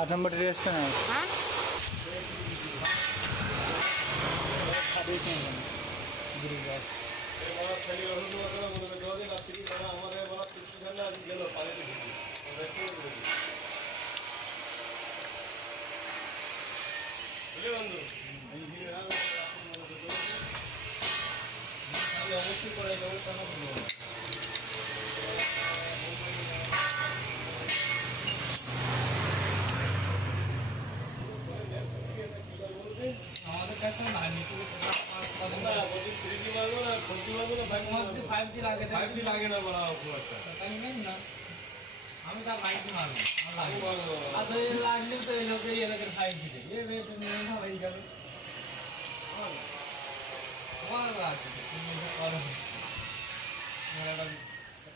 8 নম্বর রেস্টটা না হ্যাঁ ছাব্বিশ নেই গুরু গাছ অবশ্যই করাই যাবো কেন আমাদের কাছে না ফাইভ জি লাগে না বলা না আমি তার লাইট মারবো আর লাগলে তো এই লোকের এলাকার ফাইভ জি দেয় হয়ে যাবে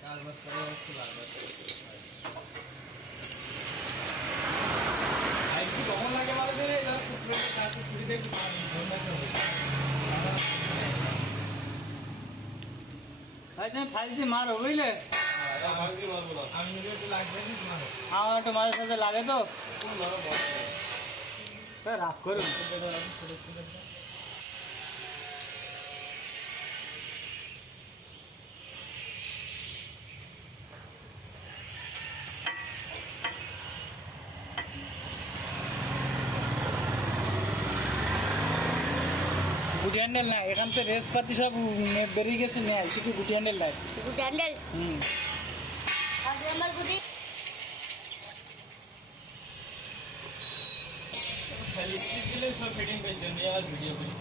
কাজ বাজ করে একটু লাগবে কখন লাগে ভালো করে ছুটি দেখতে ফাইভ জি মারো বুঝলে আমি একটু লাগবে আমার একটু মাঝে সাথে লাগে তো রাগ করুন গুটি হ্যান্ডেল না এখান থেকে রেস পাতি সব বেরিয়ে গেছে নেয় শুধু গুটি হ্যান্ডেল নাই গুড হ্যান্ডেল হুম আর আমার গুটি দিলে সব ফিটিং পেয়ে জন্য আর ভিডিও করি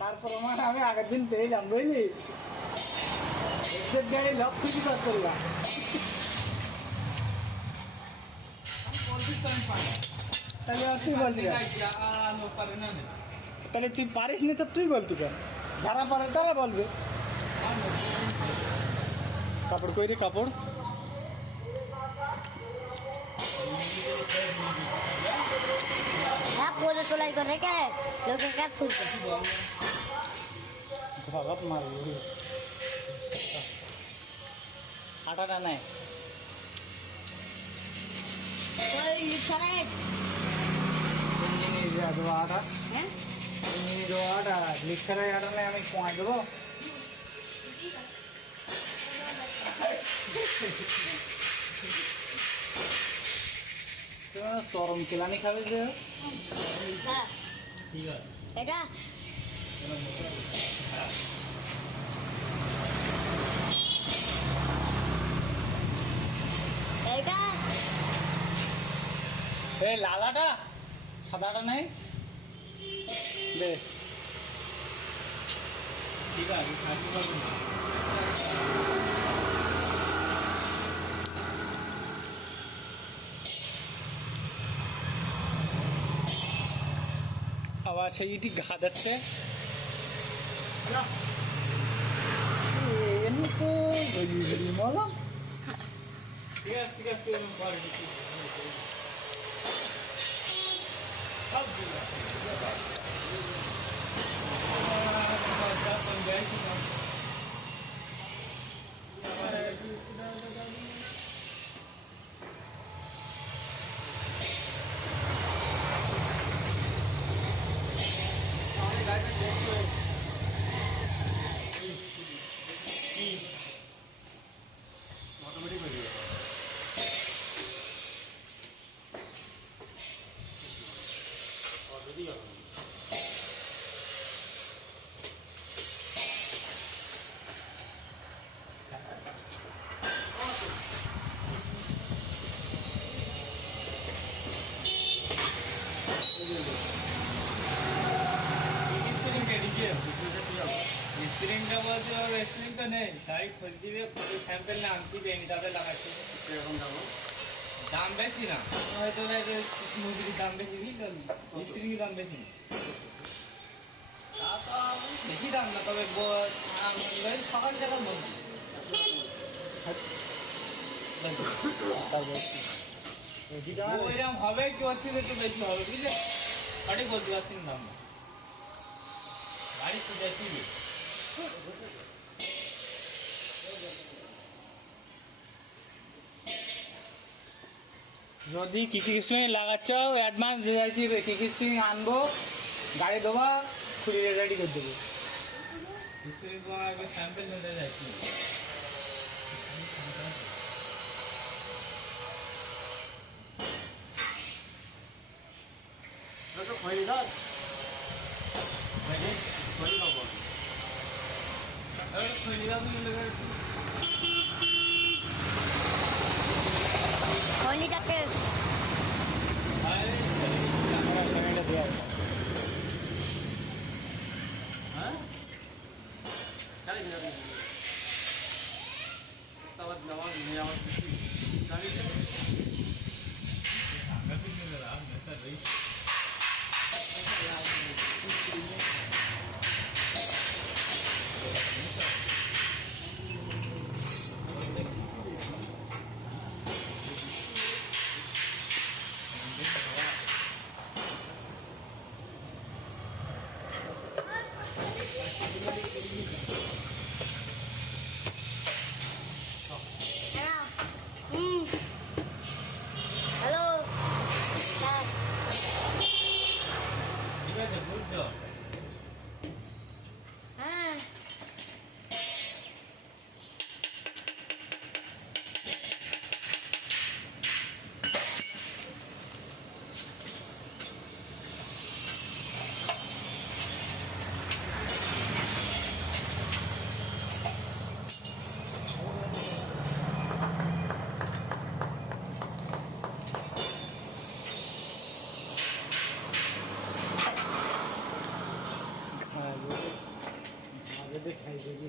তারপর আমার আমি আগের দিন পেয়েলাম বুঝলি গাড়ি লক খুঁজি করলাম তাহলে আর তুই বলতি তাহলে তুই পারিস নি তো তুই বলতি কেন যারা পারে তারা বলবে কাপড় কইরি কাপড় হ্যাঁ পরে তোলাই করে কে লোকের কাজ করছে ভগত মারবি আটাটা নাই ওই লিখানে দেবো আটা হ্যাঁ দেবো আটা লিখার আটা নেই আমি কোয়াই দেবো চরম কেলানি খাবে যে হ্যাঁ ঠিক আছে এটা এটা এই লালাটা সাদাটা নেই দে ঠিক আছে থাকতে পারবো না আবার সেই ইটি ঘাদাচ্ছে এমনি তো গলি গলি মলম ঠিক আছে আমি পরে দিচ্ছি সব দিলা অটোমেটিক হয়ে যাবে অলরেডি হবে স্ক্রিনটা বলছে ওর স্ক্রিনটা নেই তাই খোঁজ দিবে স্যাম্পেল না আনতে দেয়নি তাদের লাগাচ্ছে এরকম দাম দাম বেশি না হয়তো মুরগির দাম বেশি স্ক্রিনের দাম বেশি তা তো বেশি দাম না তবে সকাল টাকা বলছি ওইরকম হবে কি হচ্ছে একটু বেশি হবে বুঝলে সঠিক বলতে পারছি না দাম গাড়ি তো দেখি যদি কি কিছু লাগাচ্ছ অ্যাডভান্স দিয়ে যাচ্ছি কি কিছু আনবো গাড়ি দেবা খুলে রেডি করে দেবো दूसरे को आगे सैंपल मिल जाती है तो खोली दाल पहले खोली का बोल अरे खरीदा भी लगा খনিটা কে अरे ক্যামেরা ক্যামেরা দেওয়া हाँ चल चल तब नवाज नवाज गाड़ी से सांगा भी नहीं रहा मैं तो रही হ্যালো স্যার ठीक है गुड जॉब হ্যাঁ আগে দেখাই দেখি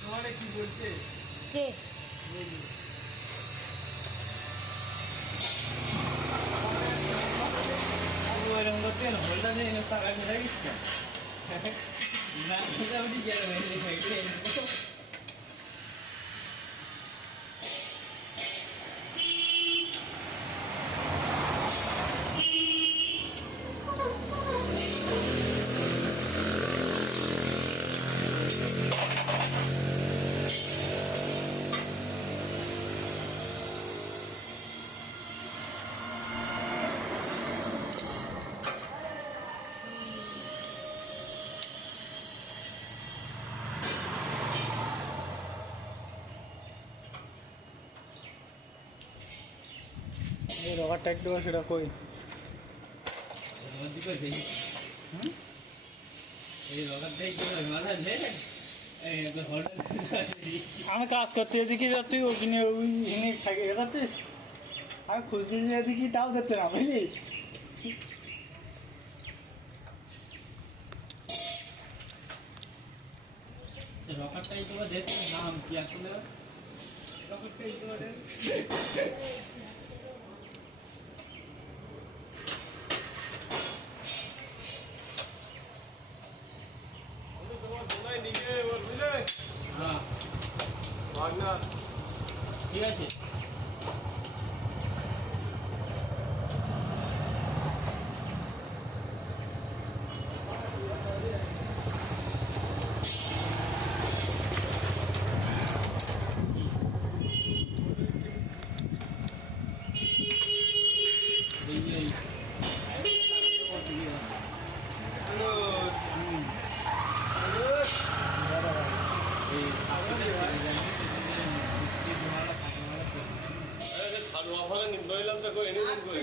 तुम्हारे की बोलते কে वो रंग करते हैं ना बोलता नहीं ना सारा मेरा किसका ना मुझे अभी क्या मैंने देखा রবারটা একটু সেটা কই দিকে দেখি এই রগারটাই কি মাথা নেই এই হঠাৎ আমি কাজ করতে এদিকে যাচ্ছি ওখানে ওই এনে থাকে যাচ্ছিস আমি খুঁজতে যে এদিকে তাও দেখতে না বুঝলি রগারটাই তোমার দেখতে নাম কি আসলে রগারটাই তোমার তোমার দোলাই নিয়ে এবার বুঝলে হ্যাঁ ভাগনা ঠিক আছে ছাড়ু অফারে নিলাম তো কই এনে কই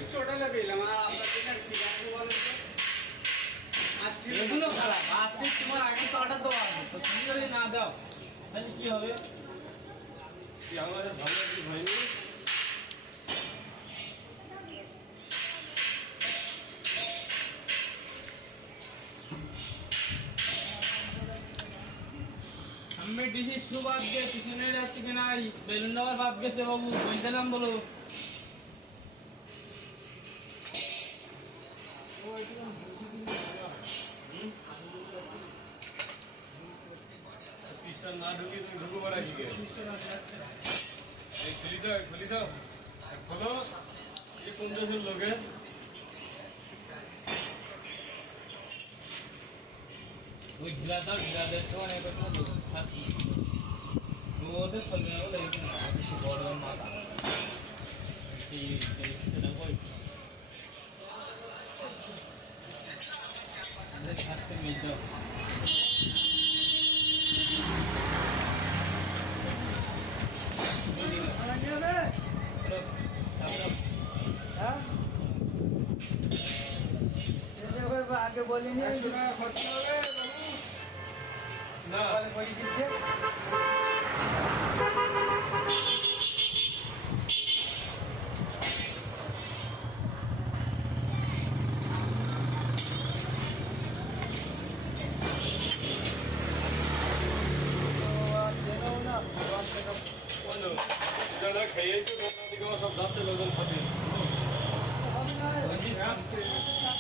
এগুলো খারাপ আপনি তোমার আগে তো অর্ডার দেওয়া আছে তো তুমি যদি না দাও তাহলে কি হবে কি আমাদের ভালো কি হয়নি আমি ডিসি সুবাদ দিয়ে পিছনে যাচ্ছি কিনা বেলুন দেওয়ার বাদ গেছে বাবু বই দিলাম বলো পিছন না ঢুকি তুমি ঢুকো পারা শিখে এই খুলি দাও খোলো এই কোন দেশের লোকে ওই ঢিলাদের তো অনেক থাকি ওদের ফলবে না বলে কিছু বড় মাথা সেটা বই থাকতে মিলতে আগে বলিনি না দিচ্ছে বলো যারা খেয়েছে তোমরা দিকে সব যাচ্ছে লোকজন খাবে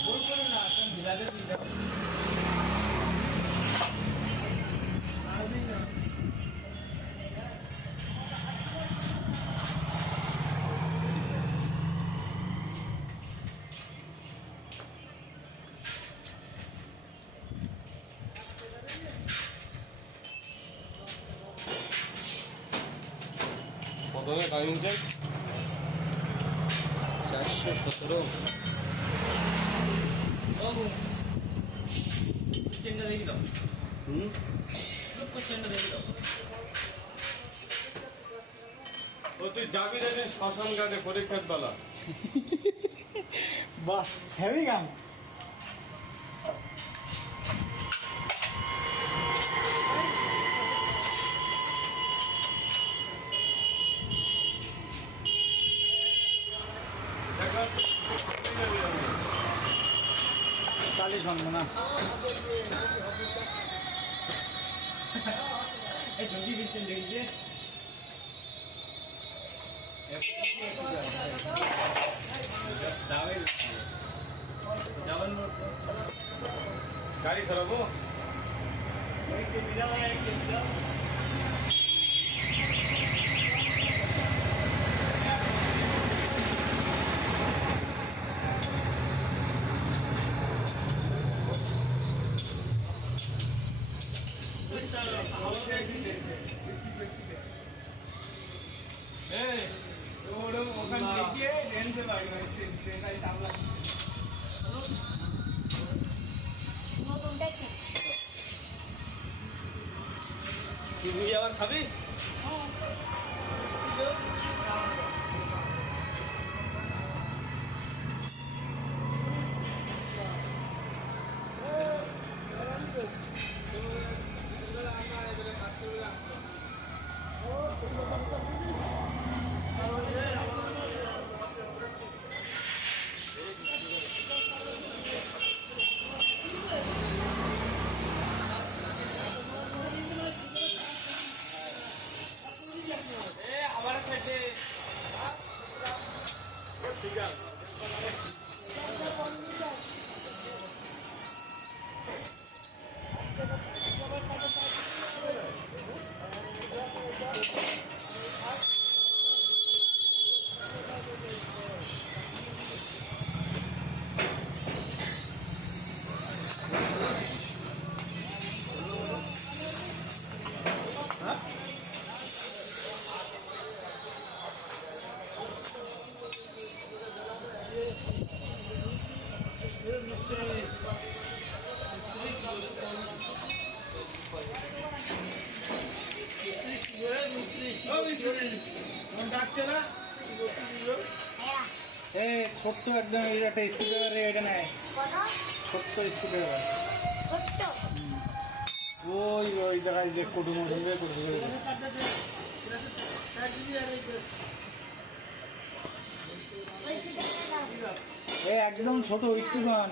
ভুল করে না ঢিলাদের দিতে কত টাইম চেক 417 বাবু চেনটা দেখি দাও চেনটা দেখি দাও ও তুই যাবি রে শ্মশান ঘাটে পরীক্ষার বেলা বাহ হেভি গান দেখা 40 বানবো না এই যদি বিচেন দেখি গাড়ি খারাপো ওখানে দেখিয়ে রেন্টে লাগবে ট্রেনটাই চাপলা নতুনটা কি তুই আবার খাবি আবার খেতে ঠিক আছে ডাকতে না এ ছোট্ট একদম এই একটা স্কুটার এটা নেয় কত ছোট্ট স্কুটার ছোট্ট ওই ওই জায়গায় যে কুটুম করবে ওই সেটা দাও এ একদম ছোট একটু গান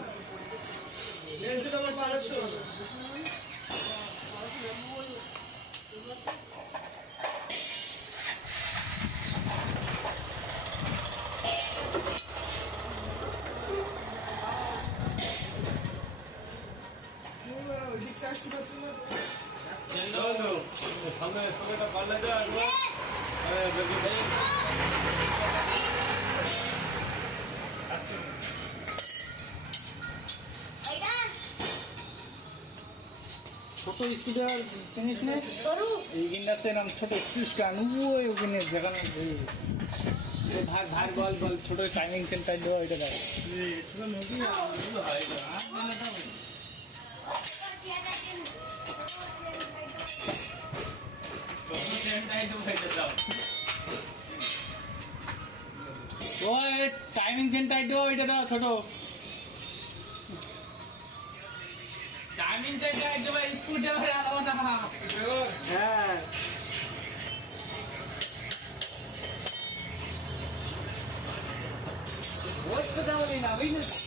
সামনে সময়টা পাল্লা যায় একবার ওইটা ছোট স্কুটার চিনিস না গরু এই গিন্ডাতে নাম ছোট স্কুস গান ওই ওখানে যেখানে ভাগ ভাগ বল বল ছোট টাইমিং সেন্টার দেওয়া এটা দেয় ওই টাইমিং সেন্টার দেওয়া ওইটা দেওয়া ছোট টাইমিং চাইটা একদম স্কুল যাবে আলাদা না হ্যাঁ ওই তো যাও না বুঝলি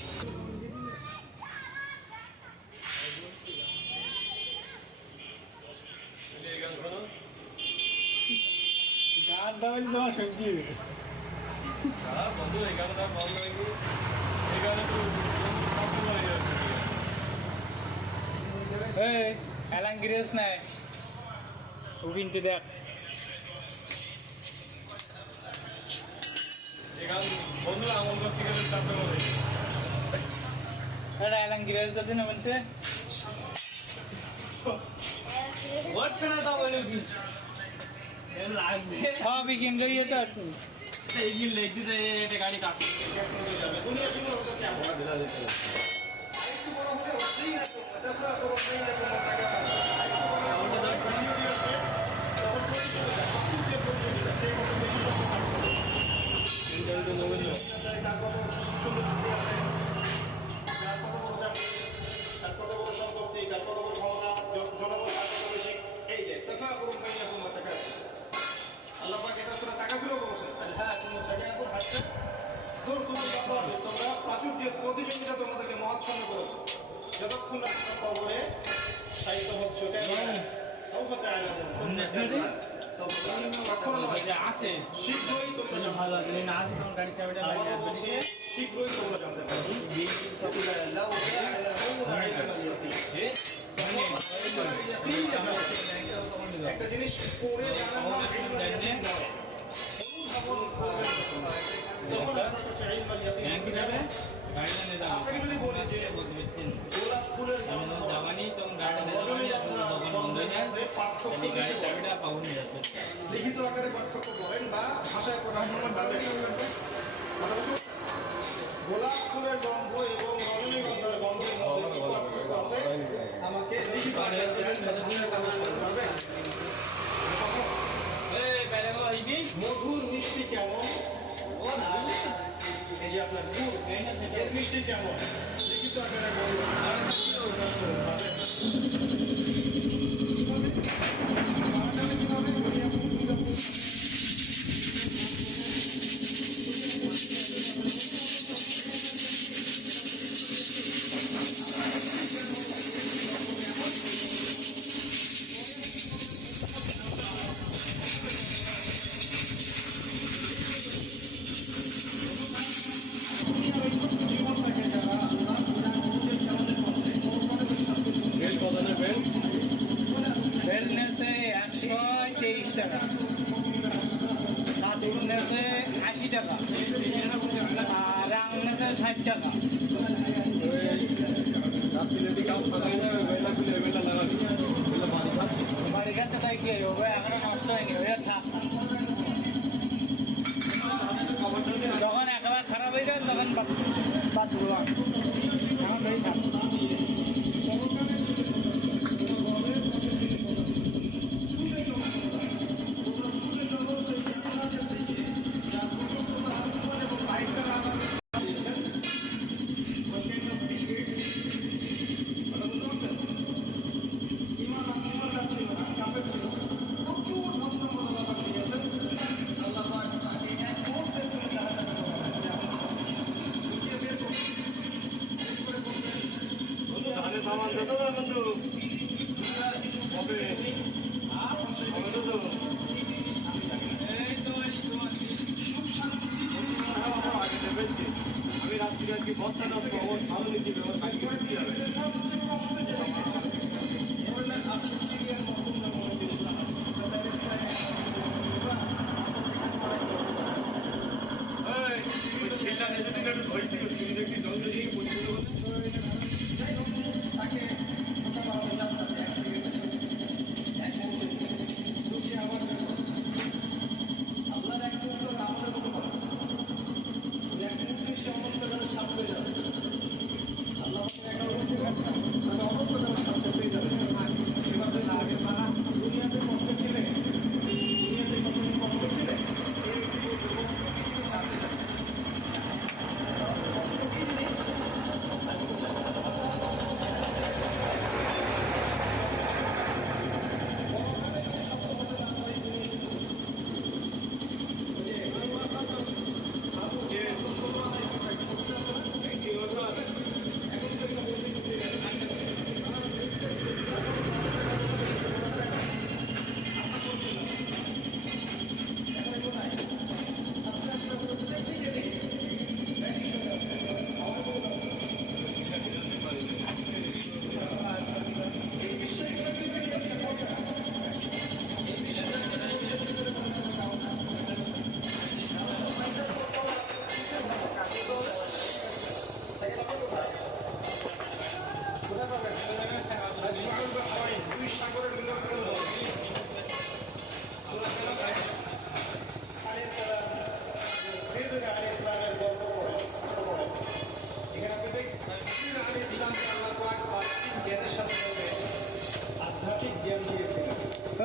গান দাবাইলে তোমার শক্তি হবে বন্ধু এই গানটা বন্ধ হয়নি এই গানে একটু এই অ্যালাঙ্গিরিয়াস নাই ও কিন্তু দেখ এই গান বন্ধু আমল করতে গেলে চাপতে হবে এটা অ্যালাঙ্গিরিয়াস যাতে না বলতে ওট করে দাও বলে কি এর লাগবে সবই কিনলো ইয়ে তো এই গিল লেগে দিতে এটা গাড়ি কাট প্রতিযোগিতা তোমাদেরকে মহাচ্ছন্ন করবো যতক্ষণ না খবরে সাহিত্য হচ্ছে আসে শীঘ্রই তোমরা ভালো আছে না আসে তোমার গাড়ি চাবিটা লাগিয়ে আসবে শীঘ্রই তোমরা জানতে পারবে একটা জিনিস পড়ে ব্যাংকে যাবে গাড়িটা নিয়ে যাবে যাবানি তখন গাড়িটা নিয়ে যাবানি দোকান বন্ধ হয়ে যায় গাড়ির চাবিটা পাবো নিয়ে যাবে লিখিত আকারে পার্থক্য করেন বা ভাষায় প্রকাশ গোলাপ ফুলের গন্ধ এবং রজনীগন্ধার গন্ধের মধ্যে পার্থক্য আছে আমাকে লিখিত আকারে মধুর মিষ্টি কেমন এই যে আপনার গুড় এর মিষ্টি কেমন লিখিত আকারে বলুন কয়েল নেছে 123 টাকা, সাতুর নেছে 80 টাকা, আর রাং নেছে 60 টাকা। রাত্রিতে কাজ ফাঁকা যাবে, বেলা খুলে বেলা লাগাবি, বেলা বাড়ি কাজ। বাড়ি কাছে তাই কি হবে, এখনো নষ্ট হয়নি, ওই থাক। যখন একেবারে খারাপ হয়ে যায় তখন বাদ দিলাম, এখন ধরেই থাক। ধানের সামান যেত না বন্ধু, কবে হবে তো আগে দেবেন। আমি রাত্রিতে আর কি বস্তাটা ভালো নিচ্ছি, কালকে কি যাবে। ছেলেটা যদি একটু ধরেছিল, তুমি দেখি জল দিয়ে পরিষ্কার করতে।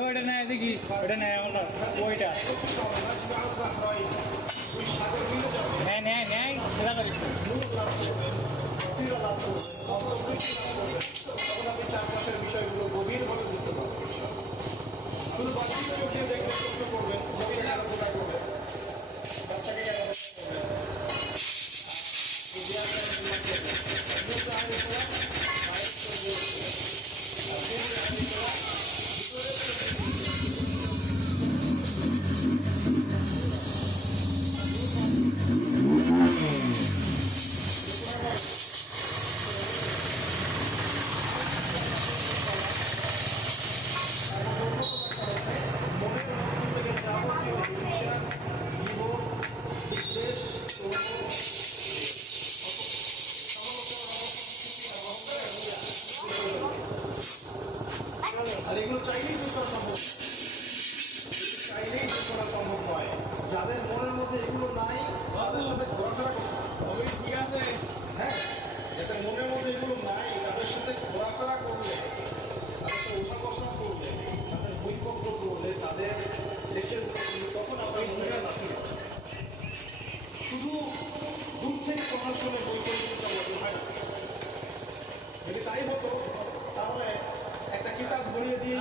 ওইটা নেয় দেখি, ওইটা নেয় আমার ওইটা নেয় নেয় নেয় সেটা করিস না। চারপাশের বিষয়গুলো গভীরভাবে বুঝতে পারবেন। শুধু বাচ্চাকে চোখে দেখলে চোখে পড়বেন, গভীর আলোচনা করবেন, বাচ্চাকে আর এগুলো চাইলেই দূর করা সম্ভব, চাইলেই দূর করা সম্ভব নয়। যাদের মনের মধ্যে এগুলো নাই তাদের সাথে ঘোরাফেরা করতে হবে, ঠিক আছে? হ্যাঁ, যাদের মনের মধ্যে এগুলো নাই তাদের সাথে ঘোরাফেরা করলে, তাদের সাথে উঠা বসা করলে, তাদের বইপত্র করলে, তাদের লেখের তখন আপনার মনে রাখি শুধু দূর থেকে কথা শুনে বই পরিচিত হয় না। যদি তাই হতো তাহলে একটা কিতাব ধরিয়ে দিয়ে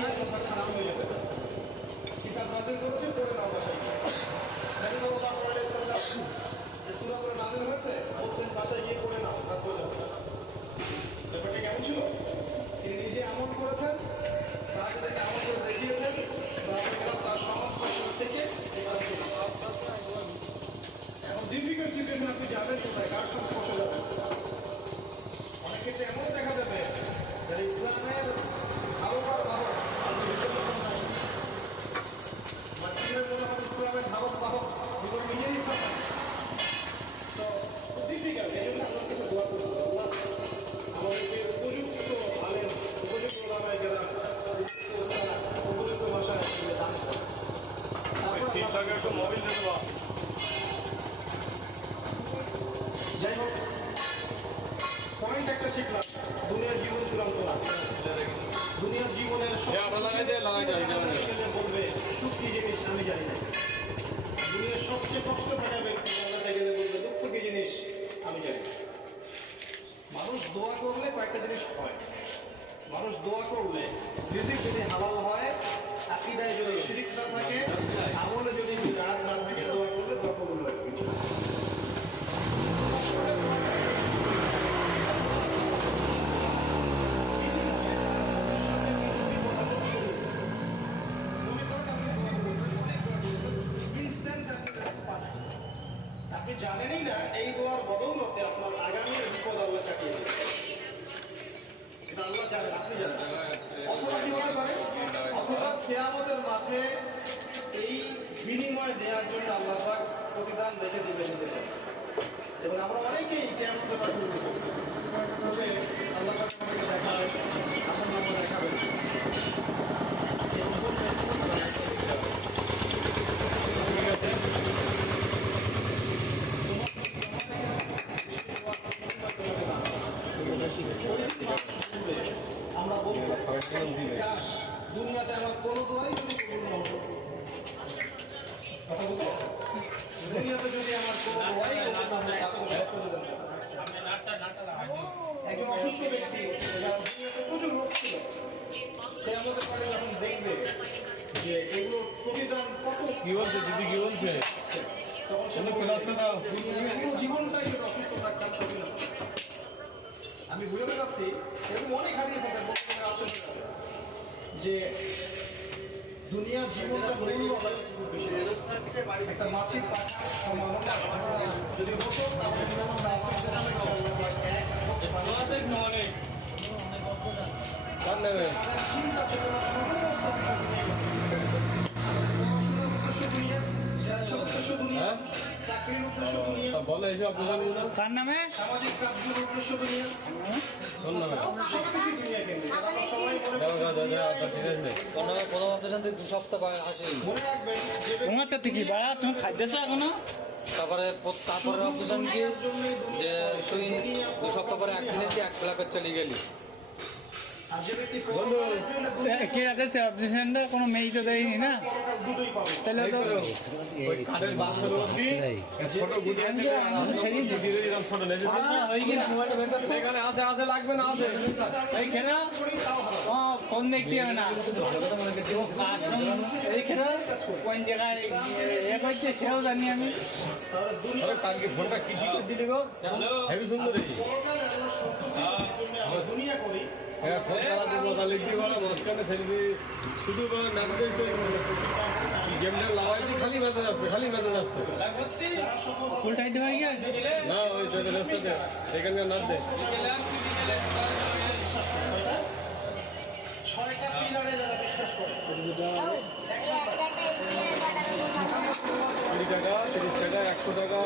মোবিল দিতে বা যাই হোক পয়েন্ট একটা শিখলাম, দুনিয়ার জীবন চূড়ান্ত না। দুনিয়ার জীবনের লাগাই যায় বলবে সুখ কি জিনিস আমি জানি না। দুনিয়ার সবচেয়ে কষ্ট পাওয়া ব্যক্তি আল্লাহকে গেলে বলবে দুঃখ কি জিনিস আমি জানি না। মানুষ দোয়া করলে কয়েকটা জিনিস হয়। মানুষ দোয়া করলে রিজিক যদি হালাল হয়, আকীদায় যদি শিরক না থাকে, আমলে যদি বিদআত না থাকে, দোয়া করলে দোয়া কবুল হয়। আপনি জানেনই না এই দোয়ার বদৌলতে আপনার আগামীর বিপদ আল্লাহ কাটিয়ে দেবে। এটা আল্লাহ জানেন, আপনি জানেন। অথবা কি হতে পারে, অথবা কিয়ামতের মাঠে এই বিনিময় দেওয়ার জন্য আল্লাহ পাক প্রতিদান রেখে দিবেন। এবং আমরা অনেকেই কিয়ামতের মাঠে তবে আল্লাহ পাক আমাদেরকে দেখাবেন, আসন্ন আমরা দেখাবেন। আমরা বলবো দুনিয়াতে আমার কোনো দোয়াই যদি কবুল না হতো, কথা বলতো, দুনিয়াতে যদি আমার কোনো দোয়াই কবুল না হতো, তাহলে সব করে দেন। একজন অসুস্থ ব্যক্তি যার দুনিয়াতে প্রচুর রোগ ছিল, সে আমাদের পরে যখন দেখবে যে এগুলো প্রতিদান কত কি বলছে দিদি, কি বলছে? তখন সে পুরো জীবনটাই যদি অসুস্থ থাকতাম ছবি না। আমি বুঝে বেড়াচ্ছি এরকম অনেক হারিয়ে থাকেন বর্তমানে আছেন যে দুনিয়ার জীবনটা একটা মাছির পাখা সমান যদি হতো অনেক কার নেবে? হ্যাঁ চাকরির উদ্দেশ্য দুনিয়া, বলে এসে আপনার কার নামে? সামাজিক কাজের উদ্দেশ্য দুনিয়া, কোন নামে? সবকিছু দুনিয়া কেন্দ্রিক। সবাই ঠিক আছে দু সপ্তাহ আসে মনে রাখবেন যে তোমার তো কি বাড়া, তুমি খাইতেছো এখনো? তারপরে অপারেশন কি যে তুই 2 সপ্তাহ পরে একদিনে কি 1 লাখ চলে গেলি। আর যে ব্যক্তি কে রাখেছে অপারেশনটা? কোনো মেয়ে তো দেয়নি না, দুটোই পাবে। তাহলে তো ওই কাঠের বাক্সের মধ্যে ছোট গুটিয়ে দিলে এরকম ছোট নেবে। এখানে আছে আছে লাগবে না আছে এইখানে ফোন দেখতে হবে না, এইখানে কোন জায়গায় এ করছে সেও জানি আমি। আরে কালকে ফোনটা কি কি করে দিলি গো? হেভি সুন্দর এই দুনিয়া করি হ্যাঁ ফোন চালাতে মজা লিখতে পারে মাঝখানে সেলফি শুধু করে ম্যাসেজ গেমটা লাগাইছি খালি ম্যাসেজ আসবে খালি ম্যাসেজ আসবে ফুল টাইট হয়ে গিয়ে না ওই রাস্তাতে সেখানকার নাচ দে 6টা পিলারে যারা বিশ্বাস করে 20 টাকা 30 টাকা 100 টাকা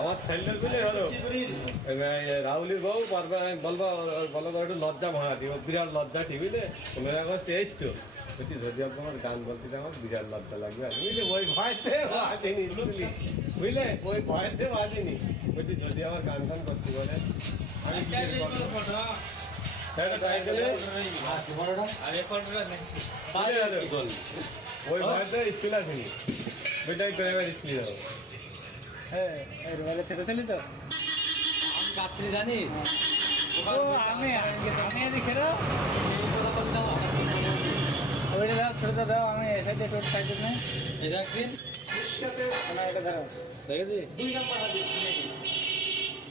আমার স্যান্ডেল পেলে হলো রাহুলের বউ পারবে আমি বলবো একটু লজ্জা ভাড়াটি ও বিরাট লজ্জা ঠিক বুঝলে মেরা কষ্ট এসছো বলছি যদি আপনার গান বলতে আমার বিরাট লজ্জা লাগবে বুঝলে ওই ভয়তে আসেনি বুঝলে ওই ভয়তে আসেনি বলছি যদি আমার গান গান করতে বলে আমি কি করবো সেটা ট্রাই করলে ওই ভয়তে স্কুল আসেনি বেটাই তো এবার স্কুলে যাবো হ্যাঁ রোয়ালে ছেড়ে ছিলি তো আমি কাচ্ছি জানি ও আমি দেখে দাও ওইটা দাও ছোটটা দাও আমি এসাইতে টোট খাইতে নেই এই দেখদিন না এটা দাও দেখেছি 2 নাম্বার হাদিস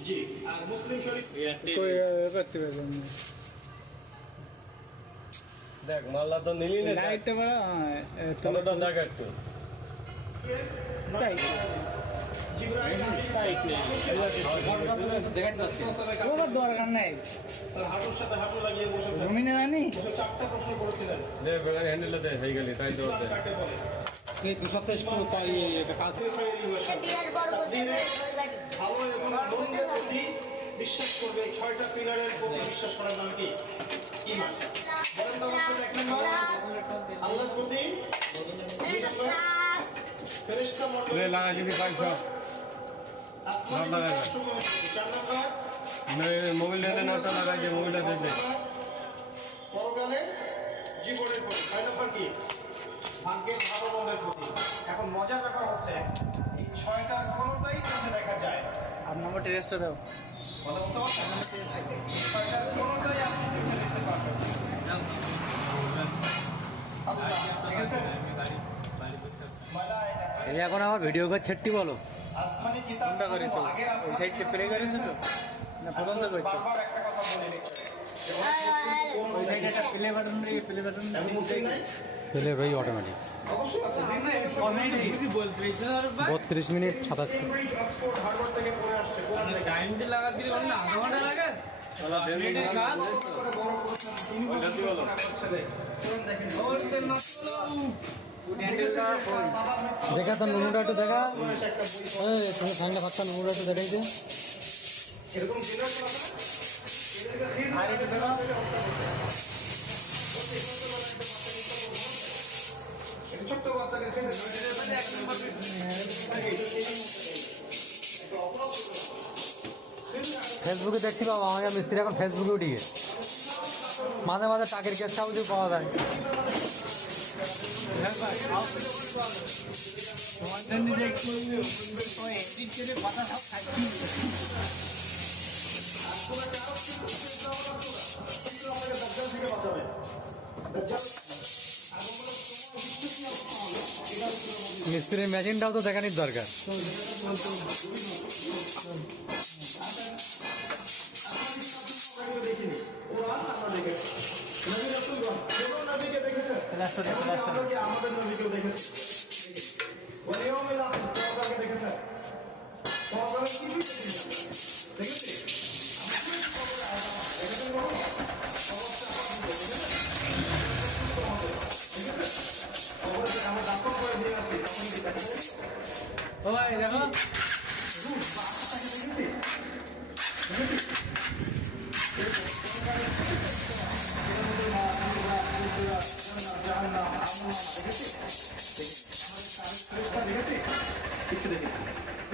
জি আর মুসলিম শরীফ কই করতে পারবে দেখ মাল্লা তো নিলি না লাইটটা বড় তোলাটা দেখ একটু তাই জিবরাইল তাই কি দেখাতে পাচ্ছি ওর দরকার নাই তার হাঁটুর সাথে হাঁটু লাগিয়ে বসে রুমিনে জানি 4টা প্রশ্ন করেছিলেন দে বেলা হ্যান্ডেলে দে হয়ে গেলি তাই তো দে কাকে বলে তুই 2 সপ্তাহ স্কুল তাই কাজ বিরাট বড় করতে ভালো এবং মন্দের প্রতি বিশ্বাস করবে এই 6টা পিলারের প্রতি বিশ্বাস করার নাম কি? ঈমান। বলেন তো আমাদের 1 নম্বর আল্লাহর প্রতি, 2 নম্বর ফেরেশতা মণ্ডলী লাগাই দিবি 500 আসমানি লাগাই কিতাব সমূহ, 4 নম্বর মোবাইলটা নটা লাগাই দিয়ে মোবাইলটা দিতে পরকালে জীবনের প্রতি, 6 নম্বর কি? ভাগ্যের ভালো মন্দের প্রতি। এখন মজার ব্যাপার হচ্ছে এই 6টার কোনোটাই চোখে দেখা যায় না। আর নম্বরটি রেস্টে দাও। কথা বলতে পারছেন? এই 6টার কোনোটাই আপনি চোখে দেখতে পারবেন না। আল্লাহ, ঠিক আছে? মালায়েকা, এই এখন আমার ভিডিও করে ছেটটি বলো। আসমানি কিতাব কোনটা করেছো? আগের আসমানি ওই সাইডটা প্লে করেছো তো? না প্রথম তো করতো। বারবার একটা কথা বলে নিতে ওই সাইডে একটা প্লে বাটন দিয়ে প্লে বাটন আমি বুঝতে নাই। চলে রই অটোমেটিক। অবশ্যই আছে। কি বলতে চাইছেন আর ভাই? 32 minute 27 second. Cambridge, Oxford, Harvard থেকে পড়ে আসছে। কোরআন থেকে। টাইম দিয়ে লাগা দিলে বলেন না আধা ঘন্টা লাগে মিনিটের কাজ করে বড় করেছেন, তিনি বলছেন ছেলে। কোরআন দেখেন। দেখা তো নুনুটা একটু দেখা। এই তুমি ঠান্ডা ভাতটা নুনুটা একটু দেখাইছে। এরকম দিনের কথা আর এটা দেখো। ছোট্ট বাচ্চাকে খেতে ফেসবুকে দেখতে পাবো আমাকে মিস্ত্রি এখন ফেসবুকে উঠিয়ে মাঝে মাঝে টাকের কেসটাও যদি পাওয়া যায়। তোমার জন্য দেখছি ওই এডিট করে কথা সব খাচ্ছি। মিস্ত্রির মেশিনটাও তো দেখানির দরকার। লাস্ট লাস্ট আমাদের নদীকেও দেখেছে। ওয়ালিয়াউমিল আখির পরকালকে দেখেছে। পরকালের কিছুই দেখেছি। আমরা দাপন করে দিয়ে আসছি তখন কি দেখা যায়? ও ভাই দেখো।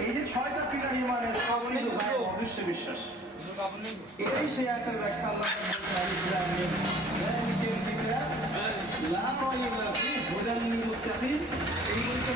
এই যে 6টা পিলার ইমানের সবই ভাই অদৃশ্য বিশ্বাস। এটাই সেই আয়াতের ব্যাখ্যা আল্লাহ বলতে আলিফ লাম মিম যালিকাল যিকরা লা রাইবা ফীহি হুদাল লিল মুত্তাকিন। এইগুলো তো